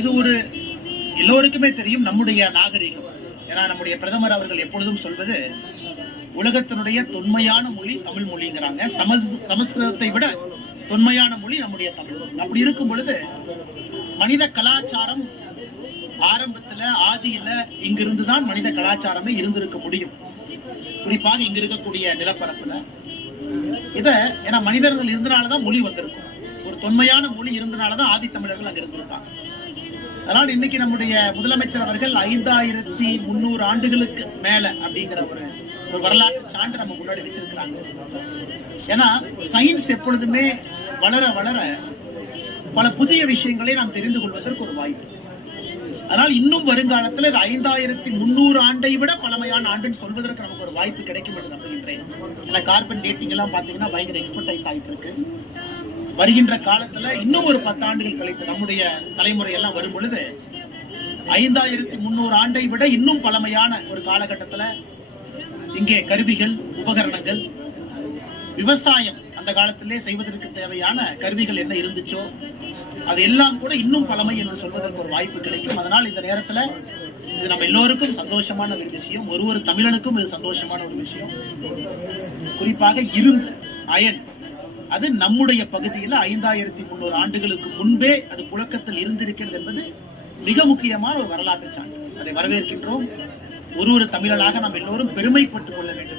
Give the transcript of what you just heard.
இது ஒரு எல்லோருக்குமே தெரியும் நம்முடைய நாகரிகம். ஏன்னா நம்முடைய பிரதமர் அவர்கள் எப்பொழுதும் சொல்வது உலகத்தினுடைய தொன்மையான மொழி தமிழ் மொழிங்கிறாங்க. சமஸ்கிருதத்தை விட தொன்மையான மொழி நம்முடைய தமிழ். அப்படி இருக்கும் பொழுது மனித கலாச்சாரம் ஆரம்பத்துல ஆதியில இங்கிருந்துதான் மனித கலாச்சாரமே இருந்திருக்க முடியும். குறிப்பாக இங்க இருக்கக்கூடிய நிலப்பரப்புல ஏன்னா மனிதர்கள் இருந்தனாலதான் மொழி வந்திருக்கும். ஒரு தொன்மையான மொழி இருந்தனாலதான் ஆதி தமிழர்கள் அங்க இருந்திருப்பாங்க. அதனால இன்னைக்கு நம்முடைய முதலமைச்சர் அவர்கள் 5300 ஆண்டுகளுக்கு மேல அப்படிங்கிற ஒரு வரலாற்று சான்று நம்ம முன்னாடி வச்சிருக்கிறாங்க. ஏன்னா சயின்ஸ் எப்பொழுதுமே வளர வளர பல புதிய விஷயங்களை நாம் தெரிந்து கொள்வதற்கு ஒரு வாய்ப்பு. அதனால் இன்னும் வருங்காலத்தில் இது 5300 ஆண்டை விட பழமையான ஆண்டுன்னு சொல்வதற்கு நமக்கு ஒரு வாய்ப்பு கிடைக்கும் என்று நம்புகின்றேன். ஏன்னா கார்பன் டேட்டிங் எல்லாம் பாத்தீங்கன்னா பயங்கர எக்ஸ்பர்டைஸ் ஆகிட்டு இருக்கு. வருகின்ற காலத்துல இன்னும் ஒரு 10 ஆண்டுகள் கழித்து நம்முடைய தலைமுறை எல்லாம் வரும் பொழுது 5300 ஆண்டை விட இன்னும் பழமையான ஒரு காலகட்டத்துல இங்கே கருவிகள், உபகரணங்கள், விவசாயம் அந்த காலத்திலே செய்வதற்கு தேவையான கருவிகள் என்ன இருந்துச்சோ அது எல்லாம் கூட இன்னும் பழமை என்று சொல்வதற்கு ஒரு வாய்ப்பு கிடைக்கும். அதனால் இந்த நேரத்துல இது நம்ம எல்லோருக்கும் சந்தோஷமான ஒரு விஷயம். ஒரு தமிழனுக்கும் இது சந்தோஷமான ஒரு விஷயம். குறிப்பாக இரும்பு, அயன், அது நம்முடைய பகுதியில் 5300 ஆண்டுகளுக்கு முன்பே அது புழக்கத்தில் இருந்திருக்கிறது என்பது மிக முக்கியமான ஒரு வரலாற்று சான்று. அதை வரவேற்கின்றோம். ஒரு தமிழனாக நாம் எல்லோரும் பெருமைப்பட்டுக் கொள்ள வேண்டும்.